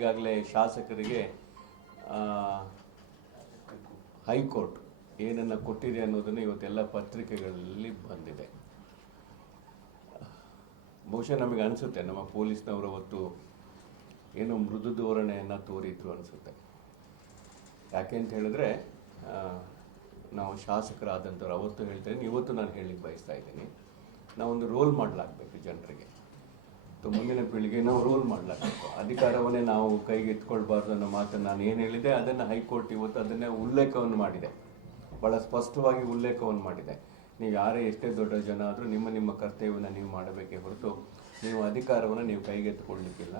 ಈಗಾಗಲೇ ಶಾಸಕರಿಗೆ ಹೈಕೋರ್ಟ್ ಏನನ್ನು ಕೊಟ್ಟಿದೆ ಅನ್ನೋದನ್ನು ಇವತ್ತೆಲ್ಲ ಪತ್ರಿಕೆಗಳಲ್ಲಿ ಬಂದಿದೆ. ಬಹುಶಃ ನಮಗೆ ಅನಿಸುತ್ತೆ, ನಮ್ಮ ಪೊಲೀಸ್ನವರು ಅವತ್ತು ಏನು ಮೃದು ಧೋರಣೆಯನ್ನು ತೋರಿದ್ರು ಅನಿಸುತ್ತೆ. ಯಾಕೆ ಅಂತ ಹೇಳಿದ್ರೆ ನಾವು ಶಾಸಕರಾದಂಥವ್ರು, ಅವತ್ತು ಹೇಳ್ತೇನೆ, ಇವತ್ತು ನಾನು ಹೇಳಲಿಕ್ಕೆ ಬಯಸ್ತಾ ಇದ್ದೀನಿ. ನಾವೊಂದು ರೋಲ್ ಮಾಡಲಾಗಬೇಕು ಜನರಿಗೆ. ಮತ್ತು ಮುಂದಿನ ಪೀಳಿಗೆ ನಾವು ರೋಲ್ ಮಾಡಲಾಗಬೇಕು ಅಧಿಕಾರವನ್ನೇ ನಾವು ಕೈಗೆ ಎತ್ಕೊಳ್ಬಾರ್ದು ಅನ್ನೋ ಮಾತನ್ನು ನಾನು ಏನು ಹೇಳಿದೆ ಅದನ್ನು ಹೈಕೋರ್ಟ್ ಇವತ್ತು ಅದನ್ನೇ ಉಲ್ಲೇಖವನ್ನು ಮಾಡಿದೆ. ಭಾಳ ಸ್ಪಷ್ಟವಾಗಿ ಉಲ್ಲೇಖವನ್ನು ಮಾಡಿದೆ. ನೀವು ಯಾರೇ ಎಷ್ಟೇ ದೊಡ್ಡ ಜನ ಆದರೂ ನಿಮ್ಮ ನಿಮ್ಮ ಕರ್ತವ್ಯವನ್ನು ನೀವು ಮಾಡಬೇಕೇ ಹೊರತು ನೀವು ಅಧಿಕಾರವನ್ನು ನೀವು ಕೈಗೆತ್ತಿಕೊಳ್ಳಲಿಕ್ಕಿಲ್ಲ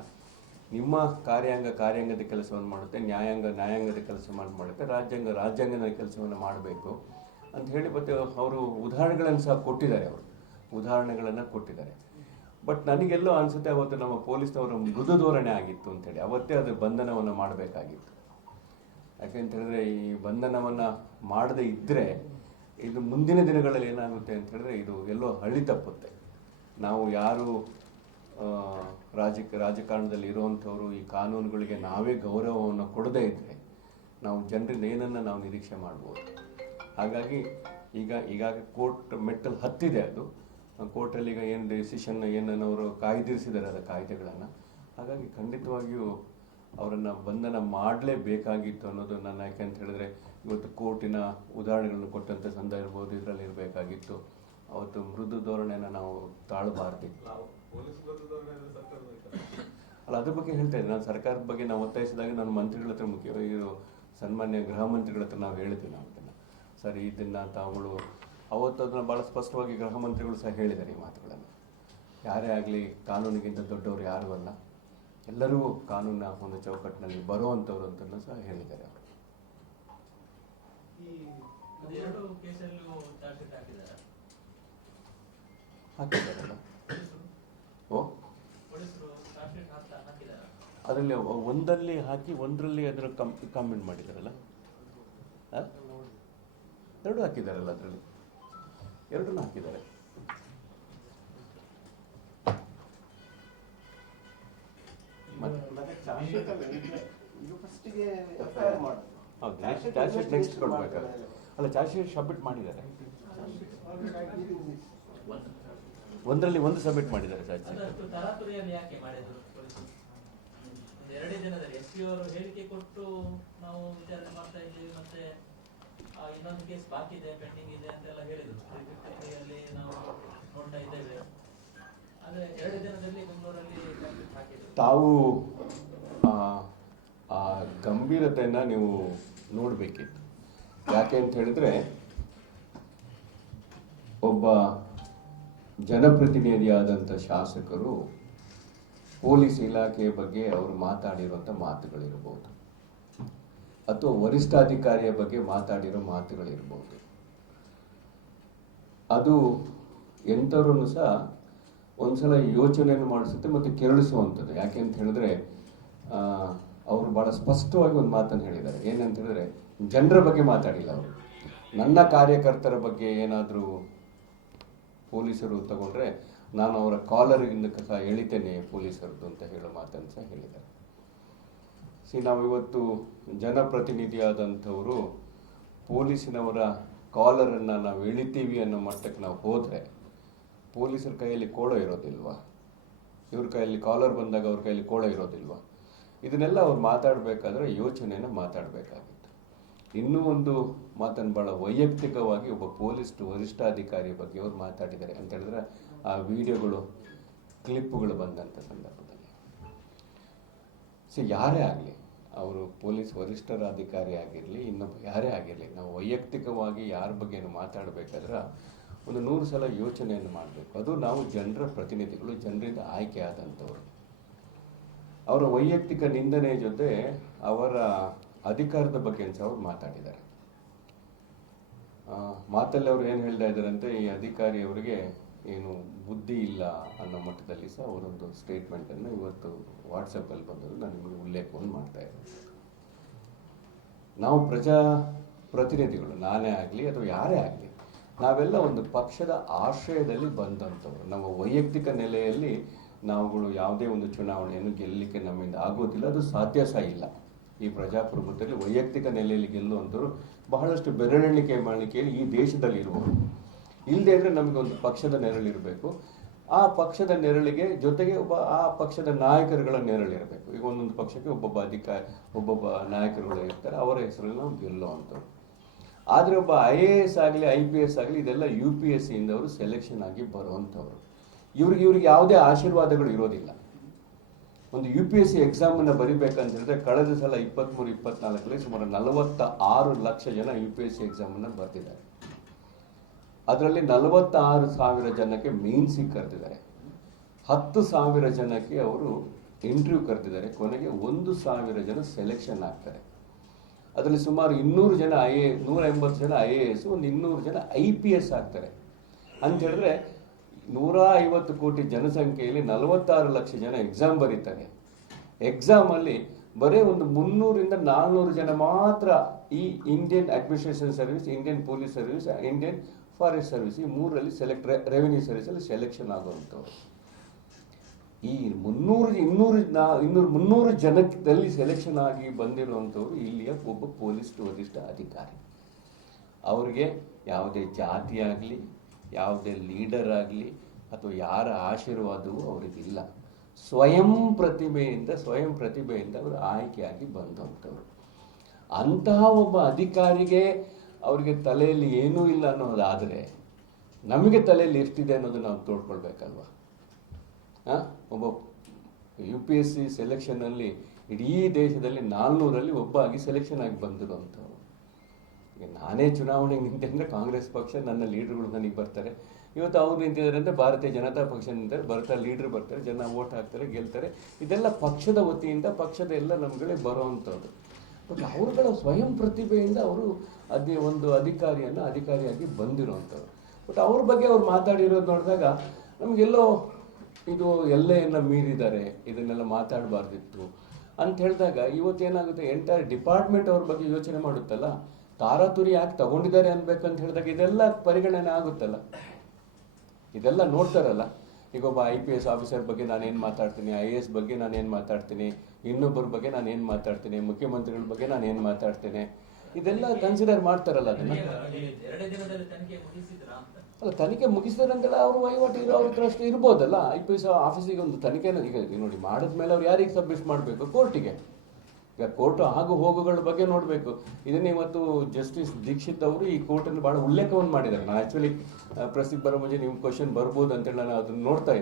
ನಿಮ್ಮ ಕಾರ್ಯಾಂಗ ಕಾರ್ಯಾಂಗದ ಕೆಲಸವನ್ನು ಮಾಡುತ್ತೆ, ನ್ಯಾಯಾಂಗ ನ್ಯಾಯಾಂಗದ ಕೆಲಸವನ್ನು ಮಾಡಿ ಮಾಡುತ್ತೆ, ರಾಜ್ಯಾಂಗ ರಾಜ್ಯಾಂಗದ ಕೆಲಸವನ್ನು ಮಾಡಬೇಕು ಅಂತ ಹೇಳಿ ಮತ್ತೆ ಅವರು ಉದಾಹರಣೆಗಳನ್ನು ಸಹ ಕೊಟ್ಟಿದ್ದಾರೆ ಅವರು. ಉದಾಹರಣೆಗಳನ್ನು ಕೊಟ್ಟಿದ್ದಾರೆ. ಬಟ್ ನನಗೆಲ್ಲೋ ಅನಿಸುತ್ತೆ ಅವತ್ತು ನಮ್ಮ ಪೊಲೀಸ್ನವರ ಮೃದು ಧೋರಣೆ ಆಗಿತ್ತು ಅಂತೇಳಿ. ಅವತ್ತೇ ಅದು ಬಂಧನವನ್ನು ಮಾಡಬೇಕಾಗಿತ್ತು. ಯಾಕೆಂತ ಹೇಳಿದ್ರೆ, ಈ ಬಂಧನವನ್ನು ಮಾಡದೇ ಇದ್ದರೆ ಇದು ಮುಂದಿನ ದಿನಗಳಲ್ಲಿ ಏನಾಗುತ್ತೆ ಅಂತ ಹೇಳಿದ್ರೆ, ಇದು ಎಲ್ಲೋ ಹಳ್ಳಿ ತಪ್ಪುತ್ತೆ. ನಾವು ಯಾರು ರಾಜ ರಾಜಕ ರಾಜಕಾರಣದಲ್ಲಿ ಇರುವಂಥವ್ರು, ಈ ಕಾನೂನುಗಳಿಗೆ ನಾವೇ ಗೌರವವನ್ನು ಕೊಡದೇ ಇದ್ದರೆ ನಾವು ಜನರಿಂದ ಏನನ್ನು ನಾವು ನಿರೀಕ್ಷೆ ಮಾಡ್ಬೋದು. ಹಾಗಾಗಿ ಈಗ ಈಗಾಗ ಕೋರ್ಟ್ ಮೆಟ್ಟಲು ಹತ್ತಿದೆ ಅದು. ಕೋರ್ಟಲ್ಲಿ ಈಗ ಏನು ಡಿಸಿಷನ್ ಏನನ್ನು ಅವರು ಕಾಯ್ದಿರಿಸಿದ್ದಾರೆ ಅದರ ಕಾಯ್ದೆಗಳನ್ನು ಹಾಗಾಗಿ ಖಂಡಿತವಾಗಿಯೂ ಅವರನ್ನು ಬಂಧನ ಮಾಡಲೇಬೇಕಾಗಿತ್ತು ಅನ್ನೋದು ನನ್ನ ಯಾಕೆ ಅಂತ ಹೇಳಿದ್ರೆ ಇವತ್ತು ಕೋರ್ಟಿನ ಉದಾಹರಣೆಗಳನ್ನು ಕೊಟ್ಟಂಥ ಸಂದ ಇರ್ಬೋದು ಇದರಲ್ಲಿ ಇರಬೇಕಾಗಿತ್ತು. ಅವತ್ತು ಮೃದು ಧೋರಣೆಯನ್ನು ನಾವು ತಾಳಬಾರ್ದಿತ್ತು ಅಲ್ಲ ಅದ್ರ ಬಗ್ಗೆ ಹೇಳ್ತಾ ಇದ್ದೆ. ನಾನು ಸರ್ಕಾರದ ಬಗ್ಗೆ ನಾವು ಒತ್ತಾಯಿಸಿದಾಗ ನಾನು ಮಂತ್ರಿಗಳ ಹತ್ರ ಮುಖ್ಯವಾಗಿ ಸನ್ಮಾನ್ಯ ಗೃಹ ಮಂತ್ರಿಗಳ ಹತ್ರ ನಾವು ಹೇಳಿದ್ವಿ ನಾವು ಅದನ್ನು. ಸರ್ ಇದನ್ನು ತಾವುಗಳು ಅವತ್ತು ಅದನ್ನು ಭಾಳ ಸ್ಪಷ್ಟವಾಗಿ ಗೃಹ ಮಂತ್ರಿಗಳು ಸಹ ಹೇಳಿದ್ದಾರೆ ಈ ಮಾತುಗಳನ್ನು. ಯಾರೇ ಆಗಲಿ ಕಾನೂನಿಗಿಂತ ದೊಡ್ಡವರು ಯಾರೂ ಅಲ್ಲ. ಎಲ್ಲರೂ ಕಾನೂನಿನ ಒಂದು ಚೌಕಟ್ಟಿನಲ್ಲಿ ಬರುವಂಥವ್ರು ಅಂತಲೂ ಸಹ ಹೇಳಿದ್ದಾರೆ ಅವರು. ಹಾಕಿದ್ದಾರಲ್ಲ? ಓ? ಅದರಲ್ಲಿ ಒಂದರಲ್ಲಿ ಹಾಕಿ ಒಂದರಲ್ಲಿ ಅದರ ಕಮ್ ಕಾಮೆಂಟ್ ಮಾಡಿದಾರಲ್ಲ? ಎರಡು ಹಾಕಿದಾರಲ್ಲ ಅದರಲ್ಲಿ? ಎರಡನ್ನೂ ಹಾಕಿದ್ದಾರೆ. ನೆಕ್ಸ್ಟ್ ಚಾರ್ಜ್ ಶೀಟ್ ಅಲ್ಲ ಚಾರ್ಜ್ ಶೀಟ್ ಸಬ್ಮಿಟ್ ಮಾಡಿದ್ದಾರೆ. ಒಂದರಲ್ಲಿ ಒಂದು ಸಬ್ಮಿಟ್ ಮಾಡಿದ್ದಾರೆ ಚಾರ್ಜ್ ಶೀಟ್. ಅದಷ್ಟು ಯಾಕೆ ಮಾಡಿದ್ರು ಪೊಲೀಸರು? ಒಂದು ಎರಡೇ ದಿನದಲ್ಲಿ ಎಸ್ ಪಿ ಅವರು ಹೇಳಿಕೆ ಕೊಟ್ಟು ನಾವು ವಿಚಾರಣೆ ಮಾಡ್ತಾ ಇದ್ದೀವಿ ಮತ್ತೆ ಇನ್ನೊಂದು ಕೇಸ್ ಬಾಕಿ ಇದೆ ಪೆಂಡಿಂಗ್ ಇದೆ ಅಂತೆಲ್ಲ ಹೇಳಿದ್ರು. ಅಲ್ಲಿ ನಾವು ನೋಡ್ತಾ ಇದ್ದೇವೆ. ಆದರೆ ಎರಡು ದಿನದಲ್ಲಿ ಬೆಂಗಳೂರಲ್ಲಿ ಶೀಟ್ ಹಾಕಿದ್ರು. ತಾವು, ಆ ಗಂಭೀರತೆಯನ್ನು ನೀವು ನೋಡಬೇಕಿತ್ತು. ಯಾಕೆ ಅಂತ ಹೇಳಿದ್ರೆ, ಒಬ್ಬ ಜನಪ್ರತಿನಿಧಿಯಾದಂಥ ಶಾಸಕರು ಪೊಲೀಸ್ ಇಲಾಖೆಯ ಬಗ್ಗೆ ಅವರು ಮಾತಾಡಿರುವಂಥ ಮಾತುಗಳಿರ್ಬೋದು. ಅಥವಾ ವರಿಷ್ಠಾಧಿಕಾರಿಯ ಬಗ್ಗೆ ಮಾತಾಡಿರೋ ಮಾತುಗಳಿರ್ಬೋದು. ಅದು ಎಂಥವ್ರೂ ಸಹ ಒಂದ್ಸಲ ಯೋಚನೆಯನ್ನು ಮಾಡಿಸುತ್ತೆ ಮತ್ತು ಕೆರಳಿಸುವಂಥದ್ದು. ಯಾಕೆ ಅಂತ ಹೇಳಿದ್ರೆ ಅವರು ಭಾಳ ಸ್ಪಷ್ಟವಾಗಿ ಒಂದು ಮಾತನ್ನು ಹೇಳಿದ್ದಾರೆ. ಏನಂತ ಹೇಳಿದ್ರೆ, ಜನರ ಬಗ್ಗೆ ಮಾತಾಡಿಲ್ಲ ಅವರು. ನನ್ನ ಕಾರ್ಯಕರ್ತರ ಬಗ್ಗೆ ಏನಾದರೂ ಪೊಲೀಸರು ತಗೊಂಡ್ರೆ ನಾನು ಅವರ ಕಾಲರಿಗಿಂದ ಸಹ ಎಳಿತೇನೆ ಪೊಲೀಸರದ್ದು ಅಂತ ಹೇಳೋ ಮಾತನ್ನು ಸಹ ಹೇಳಿದ್ದಾರೆ. ಸಿ, ನಾವು ಇವತ್ತು ಜನಪ್ರತಿನಿಧಿಯಾದಂಥವರು ಪೊಲೀಸಿನವರ ಕಾಲರನ್ನು ನಾವು ಇಳಿತೀವಿ ಅನ್ನೋ ಮಟ್ಟಕ್ಕೆ ನಾವು ಹೋದರೆ ಪೊಲೀಸರ ಕೈಯಲ್ಲಿ ಕೋಳ ಇರೋದಿಲ್ವಾ? ಇವ್ರ ಕೈಯಲ್ಲಿ ಕಾಲರ್ ಬಂದಾಗ ಅವ್ರ ಕೈಯಲ್ಲಿ ಕೋಳ ಇರೋದಿಲ್ವಾ? ಇದನ್ನೆಲ್ಲ ಅವ್ರು ಮಾತಾಡಬೇಕಾದ್ರೆ ಯೋಚನೆಯನ್ನು ಮಾತಾಡಬೇಕಾಗಿತ್ತು. ಇನ್ನೂ ಒಂದು ಮಾತನ್ನು ಭಾಳ ವೈಯಕ್ತಿಕವಾಗಿ ಒಬ್ಬ ಪೊಲೀಸ್ ವರಿಷ್ಠಾಧಿಕಾರಿ ಬಗ್ಗೆ ಅವ್ರು ಮಾತಾಡಿದ್ದಾರೆ ಅಂತ ಹೇಳಿದ್ರೆ ಆ ವಿಡಿಯೋಗಳು, ಕ್ಲಿಪ್ಪುಗಳು ಬಂದಂಥ ಸಂದರ್ಭದಲ್ಲಿ. ಸೊ, ಯಾರೇ ಆಗಲಿ ಅವರು ಪೊಲೀಸ್ ವರಿಷ್ಠರ ಅಧಿಕಾರಿ ಆಗಿರಲಿ ಇನ್ನೊಬ್ಬ ಯಾರೇ ಆಗಿರಲಿ, ನಾವು ವೈಯಕ್ತಿಕವಾಗಿ ಯಾರ ಬಗ್ಗೆ ಮಾತಾಡಬೇಕಾದ್ರೆ ಒಂದು ನೂರು ಸಲ ಯೋಚನೆಯನ್ನು ಮಾಡಬೇಕು. ಅದು ನಾವು ಜನರ ಪ್ರತಿನಿಧಿಗಳು, ಜನರಿಂದ ಆಯ್ಕೆ ಆದಂಥವ್ರು. ಅವರ ವೈಯಕ್ತಿಕ ನಿಂದನೆ ಜೊತೆ ಅವರ ಅಧಿಕಾರದ ಬಗ್ಗೆ ಸಹ ಅವ್ರು ಮಾತಾಡಿದ್ದಾರೆ. ಮಾತಲ್ಲಿ ಅವ್ರು ಏನು ಹೇಳ್ತಾ ಇದ್ದಾರಂತೆ, ಈ ಅಧಿಕಾರಿಯವರಿಗೆ ಏನು ಬುದ್ಧಿ ಇಲ್ಲ ಅನ್ನೋ ಮಟ್ಟದಲ್ಲಿ ಸಹ ಅವರೊಂದು ಸ್ಟೇಟ್ಮೆಂಟನ್ನು ಇವತ್ತು ವಾಟ್ಸಪ್ಪಲ್ಲಿ ಬಂದರೂ ನಾನು ನಿಮಗೆ ಉಲ್ಲೇಖವನ್ನು ಮಾಡ್ತಾ ಇದ್ದೀನಿ ನಾವು ಪ್ರಜಾ ಪ್ರತಿನಿಧಿಗಳು, ನಾನೇ ಆಗಲಿ ಅಥವಾ ಯಾರೇ ಆಗಲಿ, ನಾವೆಲ್ಲ ಒಂದು ಪಕ್ಷದ ಆಶ್ರಯದಲ್ಲಿ ಬಂದಂಥವ್ರು. ನಮ್ಮ ವೈಯಕ್ತಿಕ ನೆಲೆಯಲ್ಲಿ ನಾವುಗಳು ಯಾವುದೇ ಒಂದು ಚುನಾವಣೆಯನ್ನು ಗೆಲ್ಲಲಿಕ್ಕೆ ನಮ್ಮಿಂದ ಆಗೋದಿಲ್ಲ, ಅದು ಸಾಧ್ಯ ಸಹ ಇಲ್ಲ. ಈ ಪ್ರಜಾಪ್ರಭುತ್ವದಲ್ಲಿ ವೈಯಕ್ತಿಕ ನೆಲೆಯಲ್ಲಿ ಗೆಲ್ಲುವಂಥವ್ರು ಬಹಳಷ್ಟು ಬೆರಳೆಣಿಕೆ ಮಾಡಿಕೆಯಲ್ಲಿ ಈ ದೇಶದಲ್ಲಿ ಇಲ್ಲದೆ ಇದ್ರೆ ನಮಗೆ ಒಂದು ಪಕ್ಷದ ನೆರಳಿರಬೇಕು ಆ ಪಕ್ಷದ ನೆರಳಿಗೆ ಜೊತೆಗೆ ಒಬ್ಬ, ಆ ಪಕ್ಷದ ನಾಯಕರುಗಳ ನೆರಳಿರಬೇಕು ಈಗ ಒಂದೊಂದು ಪಕ್ಷಕ್ಕೆ ಒಬ್ಬೊಬ್ಬ ಅಧಿಕಾರಿ ಒಬ್ಬೊಬ್ಬ ನಾಯಕರುಗಳು ಇರ್ತಾರೆ. ಅವರ ಹೆಸರಲ್ಲಿ ನಾವು ಗೆಲ್ಲುವಂಥವ್ರು ಆದರೆ ಒಬ್ಬ ಐ ಎ ಎಸ್ ಆಗಲಿ, ಐ ಪಿ ಎಸ್ ಆಗಲಿ, ಇದೆಲ್ಲ ಯು ಪಿ ಎಸ್ ಸಿಯಿಂದ ಅವರು ಸೆಲೆಕ್ಷನ್ ಆಗಿ ಬರುವಂಥವ್ರು ಇವ್ರಿಗೆ ಇವ್ರಿಗೆ ಯಾವುದೇ ಆಶೀರ್ವಾದಗಳು ಇರೋದಿಲ್ಲ. ಒಂದು ಯು ಪಿ ಎಸ್ ಸಿ ಎಕ್ಸಾಮನ್ನು ಬರಿಬೇಕಂತ ಹೇಳಿದ್ರೆ ಕಳೆದ ಸಲ ಇಪ್ಪತ್ತ್ಮೂರು ಇಪ್ಪತ್ನಾಲ್ಕರಲ್ಲಿ ಸುಮಾರು ನಲವತ್ತ ಆರು ಲಕ್ಷ ಜನ ಯು ಪಿ ಎಸ್ ಸಿ ಎಕ್ಸಾಮನ್ನು ಬರ್ತಿದ್ದಾರೆ. ಅದರಲ್ಲಿ ನಲವತ್ತಾರು ಸಾವಿರ ಜನಕ್ಕೆ ಮೀನ್ಸಿಗೆ ಕರೆದಿದ್ದಾರೆ. ಹತ್ತು ಸಾವಿರ ಜನಕ್ಕೆ ಅವರು ಇಂಟರ್ವ್ಯೂ ಕರೆದಿದ್ದಾರೆ. ಕೊನೆಗೆ ಒಂದು ಸಾವಿರ ಜನ ಸೆಲೆಕ್ಷನ್ ಆಗ್ತಾರೆ. ಅದರಲ್ಲಿ ಸುಮಾರು ಇನ್ನೂರು ಜನ ಐ ಎ ನೂರ ಎಂಬತ್ತು ಜನ ಐ ಎ ಎಸ್ ಒಂದು ಇನ್ನೂರು ಜನ ಐ ಪಿ ಎಸ್ ಆಗ್ತಾರೆ. ಅಂತ ಹೇಳಿದ್ರೆ ನೂರ ಐವತ್ತು ಕೋಟಿ ಜನಸಂಖ್ಯೆಯಲ್ಲಿ ನಲವತ್ತಾರು ಲಕ್ಷ ಜನ ಎಕ್ಸಾಮ್ ಬರೀತಾರೆ. ಎಕ್ಸಾಮಲ್ಲಿ ಬರೀ ಒಂದು ಮುನ್ನೂರಿಂದ ನಾನ್ನೂರು ಜನ ಮಾತ್ರ ಈ Indian administration service Indian police service Indian forest service, ಈ ಮೂರರಲ್ಲಿ ಸೆಲೆಕ್ಟ್ ರೆವಿನ್ಯೂ ಸರ್ವಿಸಲ್ಲಿ ಸೆಲೆಕ್ಷನ್ ಆಗುವಂಥವ್ರು. ಈ ಮುನ್ನೂರು, ಇನ್ನೂರು, ನಾ, ಇನ್ನೂರು, ಮುನ್ನೂರು ಜನದಲ್ಲಿ ಸೆಲೆಕ್ಷನ್ ಆಗಿ ಬಂದಿರುವಂಥವ್ರು ಇಲ್ಲಿಯ ಒಬ್ಬ ಪೊಲೀಸ್ ವರಿಷ್ಠ ಅಧಿಕಾರಿ. ಅವ್ರಿಗೆ ಯಾವುದೇ ಜಾತಿ ಆಗಲಿ, ಯಾವುದೇ ಲೀಡರ್ ಆಗಲಿ ಅಥವಾ ಯಾರ ಆಶೀರ್ವಾದವೂ ಅವರಿಗಿಲ್ಲ. ಸ್ವಯಂ ಪ್ರತಿಭೆಯಿಂದ ಸ್ವಯಂ ಪ್ರತಿಭೆಯಿಂದ ಅವರು ಆಯ್ಕೆಯಾಗಿ ಬಂದಂಥವ್ರು. ಅಂತಹ ಒಬ್ಬ ಅಧಿಕಾರಿಗೆ ಅವರಿಗೆ ತಲೆಯಲ್ಲಿ ಏನೂ ಇಲ್ಲ ಅನ್ನೋದಾದರೆ ನಮಗೆ ತಲೆಯಲ್ಲಿ ಎಷ್ಟಿದೆ ಅನ್ನೋದು ನಾವು ತೋಡ್ಕೊಳ್ಬೇಕಲ್ವ? ಒಬ್ಬ ಯು ಪಿ ಎಸ್ ಸಿ ಸೆಲೆಕ್ಷನಲ್ಲಿ ಇಡೀ ದೇಶದಲ್ಲಿ ನಾಲ್ನೂರಲ್ಲಿ ಒಬ್ಬ ಆಗಿ ಸೆಲೆಕ್ಷನ್ ಆಗಿ ಬಂದಿರುವಂಥವ್ರು. ನಾನೇ ಚುನಾವಣೆಗೆ ನಿಂತೆ ಅಂದರೆ ಕಾಂಗ್ರೆಸ್ ಪಕ್ಷ ನನ್ನ ಲೀಡರ್ಗಳು ನನಗೆ ಬರ್ತಾರೆ. ಇವತ್ತು ಅವ್ರು ನಿಂತಿದ್ದಾರೆ ಅಂದರೆ ಭಾರತೀಯ ಜನತಾ ಪಕ್ಷ ನಿಂತಾರೆ ಬರ್ತಾರೆ ಲೀಡ್ರ್ ಬರ್ತಾರೆ, ಜನ ವೋಟ್ ಹಾಕ್ತಾರೆ, ಗೆಲ್ತಾರೆ. ಇದೆಲ್ಲ ಪಕ್ಷದ ವತಿಯಿಂದ ಪಕ್ಷದ ಎಲ್ಲ ನಮ್ಗಳಿಗೆ ಬರೋವಂಥದ್ದು. ಬಟ್ ಅವರುಗಳ ಸ್ವಯಂ ಪ್ರತಿಭೆಯಿಂದ ಅವರು ಅದೇ ಒಂದು ಅಧಿಕಾರಿಯನ್ನು ಅಧಿಕಾರಿಯಾಗಿ ಬಂದಿರುವಂಥವ್ರು. ಬಟ್ ಅವ್ರ ಬಗ್ಗೆ ಅವ್ರು ಮಾತಾಡಿರೋದು ನೋಡಿದಾಗ ನಮಗೆಲ್ಲೋ ಇದು ಎಲ್ಲೆಯನ್ನು ಮೀರಿದ್ದಾರೆ, ಇದನ್ನೆಲ್ಲ ಮಾತಾಡಬಾರ್ದಿತ್ತು ಅಂತ ಹೇಳಿದಾಗ ಇವತ್ತೇನಾಗುತ್ತೆ ಎಂಟೈರ್ ಡಿಪಾರ್ಟ್ಮೆಂಟ್ ಅವ್ರ ಬಗ್ಗೆ ಯೋಚನೆ ಮಾಡುತ್ತಲ್ಲ, ತಾರಾತುರಿ ಯಾಕೆ ತಗೊಂಡಿದ್ದಾರೆ ಅನ್ಬೇಕಂತ ಹೇಳಿದಾಗ ಇದೆಲ್ಲ ಪರಿಗಣನೆ ಆಗುತ್ತಲ್ಲ. ಇದೆಲ್ಲ ನೋಡ್ತಾರಲ್ಲ. ಈಗ ಒಬ್ಬ ಐ ಪಿ ಎಸ್ ಆಫೀಸರ್ ಬಗ್ಗೆ ನಾನೇನು ಮಾತಾಡ್ತೀನಿ ಐ ಎ ಎಸ್ ಬಗ್ಗೆ ನಾನೇನು ಮಾತಾಡ್ತೀನಿ ಇನ್ನೊಬ್ಬರ ಬಗ್ಗೆ ನಾನೇನು ಮಾತಾಡ್ತೀನಿ ಮುಖ್ಯಮಂತ್ರಿಗಳ ಬಗ್ಗೆ ನಾನೇನು ಮಾತಾಡ್ತೀನಿ ಇದೆಲ್ಲ ಕನ್ಸಿಡರ್ ಮಾಡ್ತಾರಲ್ಲ ಅದನ್ನ ತನಿಖೆ ಅಲ್ಲ ತನಿಖೆ ಮುಗಿಸಿದಾರಂತೆಲ್ಲ ಅವರು ವಹಿವಾಟು ಇರೋ ಅವ್ರ ಹತ್ರ ಅಷ್ಟು ಇರ್ಬೋದಲ್ಲ. ಐ ಪಿ ಎಸ್ ಆಫೀಸಿಗೆ ಒಂದು ತನಿಖೆನ ಈಗ ನೋಡಿ ಮಾಡಿದ್ಮೇಲೆ ಅವ್ರು ಯಾರಿಗೆ ಸಬ್ಮಿಟ್ ಮಾಡಬೇಕು? ಕೋರ್ಟಿಗೆ ಕೋರ್ಟ್ ಆಗು ಹೋಗುಗಳ ಬಗ್ಗೆ ನೋಡಬೇಕು. ಇದನ್ನ ಇವತ್ತು ಜಸ್ಟಿಸ್ ದೀಕ್ಷಿತ್ ಅವರು ಈ ಕೋರ್ಟನ್ನು ಭಾಳ ಉಲ್ಲೇಖವನ್ನು ಮಾಡಿದ್ದಾರೆ. ನಾನು ಆ್ಯಕ್ಚುಲಿ ಪ್ರೆಸ್ಸಿಗೆ ಬರೋ ಮುಂಚೆ ನಿಮ್ಮ ಕ್ವಶನ್ ಬರ್ಬೋದು ಅಂತೇಳಿ ನಾನು ಅದನ್ನು ನೋಡ್ತಾ ಇದ್ದೆ.